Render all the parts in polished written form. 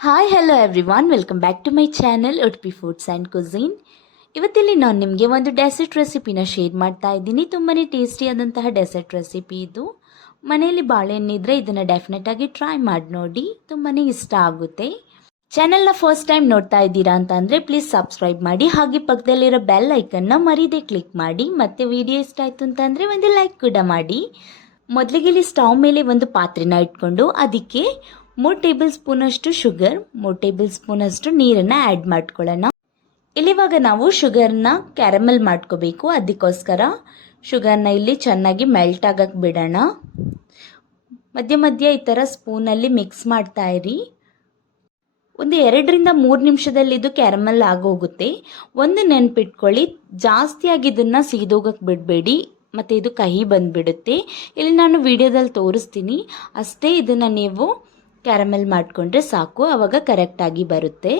Hi hello everyone, welcome back to my channel Udupi foods and cuisine. ಇವತ್ತಿಲ್ಲಿ ನಾನು ನಿಮಗೆ ಒಂದು ಡೆಸರ್ಟ್ ರೆಸಿಪಿನ ಶೇರ್ ಮಾಡ್ತಾ ಇದ್ದೀನಿ. ತುಂಬಾ ಟೇಸ್ಟಿಯಾದಂತಹ ಡೆಸರ್ಟ್ ರೆಸಿಪಿ ಇದು. ಮನೆಯಲ್ಲಿ ಬಾಳೆಹಣ್ಣಿದ್ರೆ ಇದನ್ನು ಡೆಫಿನೆಟ್ ಆಗಿ ಟ್ರೈ ಮಾಡಿ ನೋಡಿ, ತುಂಬಾ ಇಷ್ಟ ಆಗುತ್ತೆ. ಚಾನೆಲ್ನ ಫಸ್ಟ್ ಟೈಮ್ ನೋಡ್ತಾ ಇದ್ದೀರಾ ಅಂತ ಅಂದರೆ ಪ್ಲೀಸ್ ಸಬ್ಸ್ಕ್ರೈಬ್ ಮಾಡಿ, ಹಾಗೆ ಪಕ್ಕದಲ್ಲಿರೋ ಬೆಲ್ ಐಕನ್ನ ಮರೀದೆ ಕ್ಲಿಕ್ ಮಾಡಿ. ಮತ್ತೆ ವಿಡಿಯೋ ಇಷ್ಟ ಆಯಿತು ಅಂತಂದರೆ ಒಂದು ಲೈಕ್ ಕೂಡ ಮಾಡಿ. ಮೊದಲಿಗೆ ಇಲ್ಲಿ ಸ್ಟವ್ ಮೇಲೆ ಒಂದು ಪಾತ್ರೆನ ಇಟ್ಕೊಂಡು ಅದಕ್ಕೆ 3 ಟೇಬಲ್ ಸ್ಪೂನಷ್ಟು ಶುಗರ್, 3 ಟೇಬಲ್ ಸ್ಪೂನಷ್ಟು ನೀರನ್ನು ಆ್ಯಡ್ ಮಾಡ್ಕೊಳ್ಳೋಣ. ಇಲ್ಲಿವಾಗ ನಾವು ಶುಗರ್ನ ಕ್ಯಾರಮೆಲ್ ಮಾಡ್ಕೋಬೇಕು. ಅದಕ್ಕೋಸ್ಕರ ಶುಗರ್ನ ಇಲ್ಲಿ ಚೆನ್ನಾಗಿ ಮೆಲ್ಟ್ ಆಗಕ್ಕೆ ಬಿಡೋಣ. ಮಧ್ಯ ಮಧ್ಯ ಈ ಥರ ಸ್ಪೂನಲ್ಲಿ ಮಿಕ್ಸ್ ಮಾಡ್ತಾ ಇರಿ. ಒಂದು 2ರಿಂದ 3 ನಿಮಿಷದಲ್ಲಿ ಇದು ಕ್ಯಾರಮೆಲ್ ಆಗೋಗುತ್ತೆ. ಒಂದು ನೆನ್ಪಿಟ್ಕೊಳ್ಳಿ, ಜಾಸ್ತಿಯಾಗಿ ಇದನ್ನು ಸೀದೋಗಕ್ಕೆ ಬಿಡಬೇಡಿ, ಮತ್ತು ಇದು ಕಹಿ ಬಂದುಬಿಡುತ್ತೆ. ಇಲ್ಲಿ ನಾನು ವಿಡಿಯೋದಲ್ಲಿ ತೋರಿಸ್ತೀನಿ ಅಷ್ಟೇ. ಇದನ್ನು ನೀವು ಕ್ಯಾರಮೆಲ್ ಮಾಡಿಕೊಂಡ್ರೆ ಸಾಕು, ಆವಾಗ ಕರೆಕ್ಟಾಗಿ ಬರುತ್ತೆ.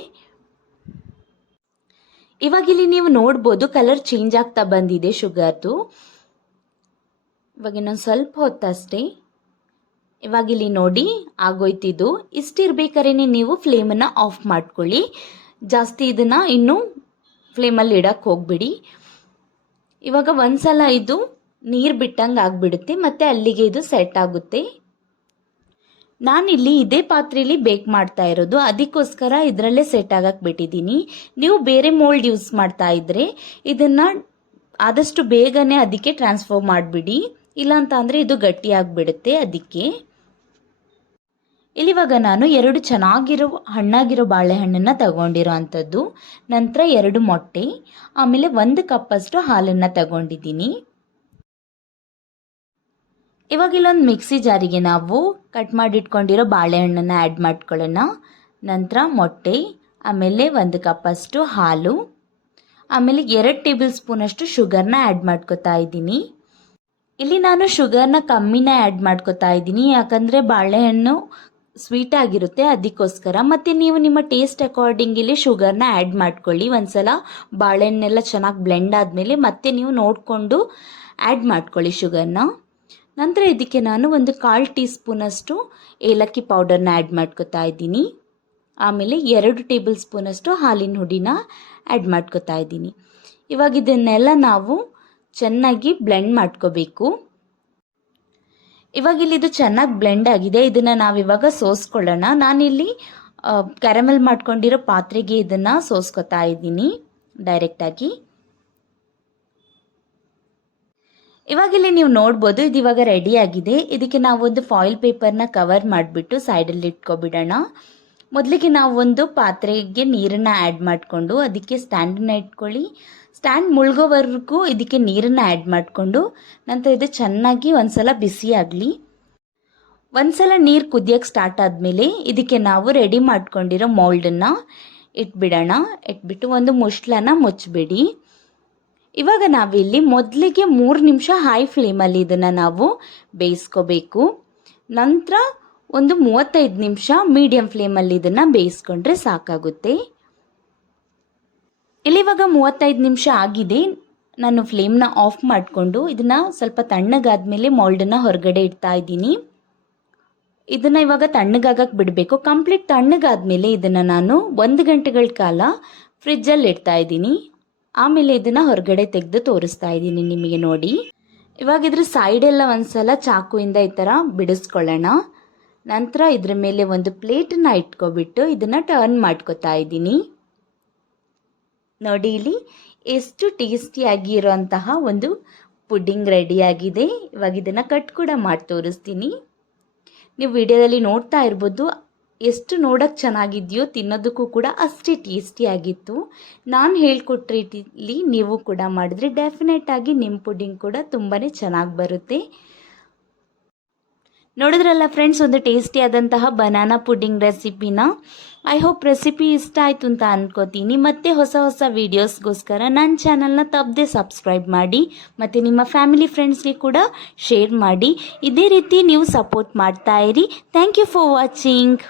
ಇವಾಗಿಲ್ಲಿ ನೀವು ನೋಡ್ಬೋದು ಕಲರ್ ಚೇಂಜ್ ಆಗ್ತಾ ಬಂದಿದೆ ಶುಗರ್ದು. ಇವಾಗ ಇನ್ನೊಂದು ಸ್ವಲ್ಪ ಹೊತ್ತಷ್ಟೇ. ಇವಾಗಿಲ್ಲಿ ನೋಡಿ ಆಗೋಯ್ತಿದ್ದು. ಇಷ್ಟಿರ್ಬೇಕಾದ್ರೆ ನೀವು ಫ್ಲೇಮನ್ನು ಆಫ್ ಮಾಡ್ಕೊಳ್ಳಿ. ಜಾಸ್ತಿ ಇದನ್ನು ಇನ್ನೂ ಫ್ಲೇಮಲ್ಲಿ ಇಡಕ್ಕೆ ಹೋಗ್ಬಿಡಿ. ಇವಾಗ ಒಂದ್ಸಲ ಇದು ನೀರು ಬಿಟ್ಟಂಗೆ ಆಗಿಬಿಡುತ್ತೆ, ಮತ್ತು ಅಲ್ಲಿಗೆ ಇದು ಸೆಟ್ ಆಗುತ್ತೆ. ನಾನಿಲ್ಲಿ ಇದೇ ಪಾತ್ರೆಯಲ್ಲಿ ಬೇಕ್ ಮಾಡ್ತಾ ಇರೋದು, ಅದಕ್ಕೋಸ್ಕರ ಇದರಲ್ಲೇ ಸೆಟ್ ಆಗಕ್ಕೆ ಬಿಟ್ಟಿದ್ದೀನಿ. ನೀವು ಬೇರೆ ಮೋಲ್ಡ್ ಯೂಸ್ ಮಾಡ್ತಾ ಇದ್ರೆ ಇದನ್ನು ಆದಷ್ಟು ಬೇಗನೆ ಅದಕ್ಕೆ ಟ್ರಾನ್ಸ್ಫರ್ ಮಾಡಿಬಿಡಿ, ಇಲ್ಲಾಂತ ಅಂದರೆ ಇದು ಗಟ್ಟಿಯಾಗಿಬಿಡುತ್ತೆ. ಅದಕ್ಕೆ ಇಲ್ಲಿವಾಗ ನಾನು 2 ಚೆನ್ನಾಗಿರೋ ಹಣ್ಣಾಗಿರೋ ಬಾಳೆಹಣ್ಣನ್ನು ತಗೊಂಡಿರೋ ಅಂಥದ್ದು, ನಂತರ 2 ಮೊಟ್ಟೆ, ಆಮೇಲೆ 1 ಕಪ್ಪಷ್ಟು ಹಾಲನ್ನು ತಗೊಂಡಿದ್ದೀನಿ. ಇವಾಗ ಇಲ್ಲೊಂದು ಮಿಕ್ಸಿ ಜಾರಿಗೆ ನಾವು ಕಟ್ ಮಾಡಿಟ್ಕೊಂಡಿರೋ ಬಾಳೆಹಣ್ಣನ್ನು ಆ್ಯಡ್ ಮಾಡ್ಕೊಳ್ಳೋಣ. ನಂತರ ಮೊಟ್ಟೆ, ಆಮೇಲೆ 1 ಕಪ್ಪಷ್ಟು ಹಾಲು, ಆಮೇಲೆ 2 ಟೇಬಲ್ ಸ್ಪೂನಷ್ಟು ಶುಗರ್ನ ಆ್ಯಡ್ ಮಾಡ್ಕೊತಾ ಇದ್ದೀನಿ. ಇಲ್ಲಿ ನಾನು ಶುಗರ್ನ ಕಮ್ಮಿನೇ ಆ್ಯಡ್ ಮಾಡ್ಕೊತಾ ಇದ್ದೀನಿ, ಯಾಕಂದರೆ ಬಾಳೆಹಣ್ಣು ಸ್ವೀಟ್ ಆಗಿರುತ್ತೆ ಅದಕ್ಕೋಸ್ಕರ. ಮತ್ತು ನೀವು ನಿಮ್ಮ ಟೇಸ್ಟ್ ಅಕಾರ್ಡಿಂಗ್ ಇಲ್ಲಿ ಶುಗರ್ನ ಆ್ಯಡ್ ಮಾಡ್ಕೊಳ್ಳಿ. ಒಂದ್ಸಲ ಬಾಳೆಹಣ್ಣೆಲ್ಲ ಚೆನ್ನಾಗಿ ಬ್ಲೆಂಡ್ ಆದಮೇಲೆ ಮತ್ತೆ ನೀವು ನೋಡಿಕೊಂಡು ಆ್ಯಡ್ ಮಾಡ್ಕೊಳ್ಳಿ ಶುಗರ್ನ. ನಂತರ ಇದಕ್ಕೆ ನಾನು ಒಂದು 1/4 ಟೀ ಸ್ಪೂನಷ್ಟು ಏಲಕ್ಕಿ ಪೌಡರ್ನ ಆ್ಯಡ್ ಮಾಡ್ಕೊತಾ ಇದ್ದೀನಿ. ಆಮೇಲೆ 2 ಟೇಬಲ್ ಸ್ಪೂನಷ್ಟು ಹಾಲಿನ ಹುಡಿನ ಆ್ಯಡ್ ಮಾಡ್ಕೊತಾ ಇದ್ದೀನಿ. ಇವಾಗ ಇದನ್ನೆಲ್ಲ ನಾವು ಚೆನ್ನಾಗಿ ಬ್ಲೆಂಡ್ ಮಾಡ್ಕೋಬೇಕು. ಇವಾಗ ಇಲ್ಲಿ ಇದು ಚೆನ್ನಾಗಿ ಬ್ಲೆಂಡ್ ಆಗಿದೆ. ಇದನ್ನು ನಾವಿವಾಗ ಸೋಸ್ಕೊಳ್ಳೋಣ. ನಾನಿಲ್ಲಿ ಕ್ಯಾರಮೆಲ್ ಮಾಡ್ಕೊಂಡಿರೋ ಪಾತ್ರೆಗೆ ಇದನ್ನು ಸೋಸ್ಕೊತಾ ಇದ್ದೀನಿ ಡೈರೆಕ್ಟಾಗಿ. ಇವಾಗಿಲ್ಲಿ ನೀವು ನೋಡ್ಬೋದು ಇದು ಇವಾಗ ರೆಡಿ ಆಗಿದೆ. ಇದಕ್ಕೆ ನಾವು ಒಂದು ಫಾಯಿಲ್ ಪೇಪರ್ನ ಕವರ್ ಮಾಡಿಬಿಟ್ಟು ಸೈಡಲ್ಲಿ ಇಟ್ಕೊಬಿಡೋಣ. ಮೊದಲಿಗೆ ನಾವು ಒಂದು ಪಾತ್ರೆಗೆ ನೀರನ್ನು ಆ್ಯಡ್ ಮಾಡಿಕೊಂಡು ಅದಕ್ಕೆ ಸ್ಟ್ಯಾಂಡನ್ನು ಇಟ್ಕೊಳ್ಳಿ. ಸ್ಟ್ಯಾಂಡ್ ಮುಳುಗೋವರೆಗೂ ಇದಕ್ಕೆ ನೀರನ್ನು ಆ್ಯಡ್ ಮಾಡಿಕೊಂಡು ನಂತರ ಇದು ಚೆನ್ನಾಗಿ ಒಂದ್ಸಲ ಬಿಸಿ ಆಗಲಿ. ಒಂದ್ಸಲ ನೀರು ಕುದಿಯೋಕ್ಕೆ ಸ್ಟಾರ್ಟ್ ಆದಮೇಲೆ ಇದಕ್ಕೆ ನಾವು ರೆಡಿ ಮಾಡ್ಕೊಂಡಿರೋ ಮೌಲ್ಡನ್ನು ಇಟ್ಬಿಡೋಣ. ಇಟ್ಬಿಟ್ಟು ಒಂದು ಮುಚ್ಚಳನ ಮುಚ್ಚಬೇಡಿ. ಇವಾಗ ನಾವಿಲ್ಲಿ ಮೊದಲಿಗೆ 3 ನಿಮಿಷ ಹೈ ಫ್ಲೇಮಲ್ಲಿ ಇದನ್ನು ನಾವು ಬೇಯಿಸ್ಕೋಬೇಕು. ನಂತರ ಒಂದು 35 ನಿಮಿಷ ಮೀಡಿಯಂ ಫ್ಲೇಮಲ್ಲಿ ಇದನ್ನು ಬೇಯಿಸ್ಕೊಂಡ್ರೆ ಸಾಕಾಗುತ್ತೆ. ಇಲ್ಲಿ ಇವಾಗ 35 ನಿಮಿಷ ಆಗಿದೆ. ನಾನು ಫ್ಲೇಮ್ನ ಆಫ್ ಮಾಡಿಕೊಂಡು ಇದನ್ನು ಸ್ವಲ್ಪ ತಣ್ಣಗಾದ್ಮೇಲೆ ಮೌಲ್ಡನ್ನು ಹೊರಗಡೆ ಇಡ್ತಾ ಇದ್ದೀನಿ. ಇದನ್ನು ಇವಾಗ ತಣ್ಣಗಾಗಕ್ಕೆ ಬಿಡಬೇಕು. ಕಂಪ್ಲೀಟ್ ತಣ್ಣಗಾದ್ಮೇಲೆ ಇದನ್ನು ನಾನು 1 ಗಂಟೆಗಳ ಕಾಲ ಫ್ರಿಜ್ಜಲ್ಲಿ ಇಡ್ತಾ ಇದ್ದೀನಿ. ಆಮೇಲೆ ಇದನ್ನು ಹೊರಗಡೆ ತೆಗೆದು ತೋರಿಸ್ತಾ ಇದ್ದೀನಿ ನಿಮಗೆ ನೋಡಿ. ಇವಾಗ ಇದ್ರ ಸೈಡೆಲ್ಲ ಒಂದ್ಸಲ ಚಾಕುವಿಂದ ಈ ಥರ ಬಿಡಿಸ್ಕೊಳ್ಳೋಣ. ನಂತರ ಇದ್ರ ಮೇಲೆ ಒಂದು ಪ್ಲೇಟನ್ನು ಇಟ್ಕೊಬಿಟ್ಟು ಇದನ್ನು ಟರ್ನ್ ಮಾಡ್ಕೊತಾ ಇದ್ದೀನಿ. ನೋಡಿ ಇಲ್ಲಿ ಎಷ್ಟು ಟೇಸ್ಟಿಯಾಗಿರೋಂತಹ ಒಂದು ಪುಡ್ಡಿಂಗ್ ರೆಡಿಯಾಗಿದೆ. ಇವಾಗ ಇದನ್ನು ಕಟ್ ಕೂಡ ಮಾಡಿ ತೋರಿಸ್ತೀನಿ. ನೀವು ವಿಡಿಯೋದಲ್ಲಿ ನೋಡ್ತಾ ಇರ್ಬೋದು ಎಷ್ಟು ನೋಡೋಕ್ಕೆ ಚೆನ್ನಾಗಿದೆಯೋ, ತಿನ್ನೋದಕ್ಕೂ ಕೂಡ ಅಷ್ಟೇ ಟೇಸ್ಟಿಯಾಗಿತ್ತು. ನಾನು ಹೇಳ್ಕೊಟ್ಟ ರೀತಿಲಿ ನೀವು ಕೂಡ ಮಾಡಿದ್ರೆ ಡೆಫಿನೆಟ್ ಆಗಿ ನಿಮ್ಮ ಪುಡ್ಡಿಂಗ್ ಕೂಡ ತುಂಬಾ ಚೆನ್ನಾಗಿ ಬರುತ್ತೆ. ನೋಡಿದ್ರಲ್ಲ ಫ್ರೆಂಡ್ಸ್, ಒಂದು ಟೇಸ್ಟಿಯಾದಂತಹ ಬನಾನಾ ಪುಡ್ಡಿಂಗ್ ರೆಸಿಪಿನ. ಐ ಹೋಪ್ ರೆಸಿಪಿ ಇಷ್ಟ ಆಯಿತು ಅಂತ ಅಂದ್ಕೋತೀನಿ. ಮತ್ತೆ ಹೊಸ ಹೊಸ ವೀಡಿಯೋಸ್ಗೋಸ್ಕರ ನನ್ನ ಚಾನಲ್ನ ತಪ್ಪದೆ ಸಬ್ಸ್ಕ್ರೈಬ್ ಮಾಡಿ, ಮತ್ತು ನಿಮ್ಮ ಫ್ಯಾಮಿಲಿ ಫ್ರೆಂಡ್ಸ್ಗೆ ಕೂಡ ಶೇರ್ ಮಾಡಿ. ಇದೇ ರೀತಿ ನೀವು ಸಪೋರ್ಟ್ ಮಾಡ್ತಾ ಇರಿ. Thank you for watching.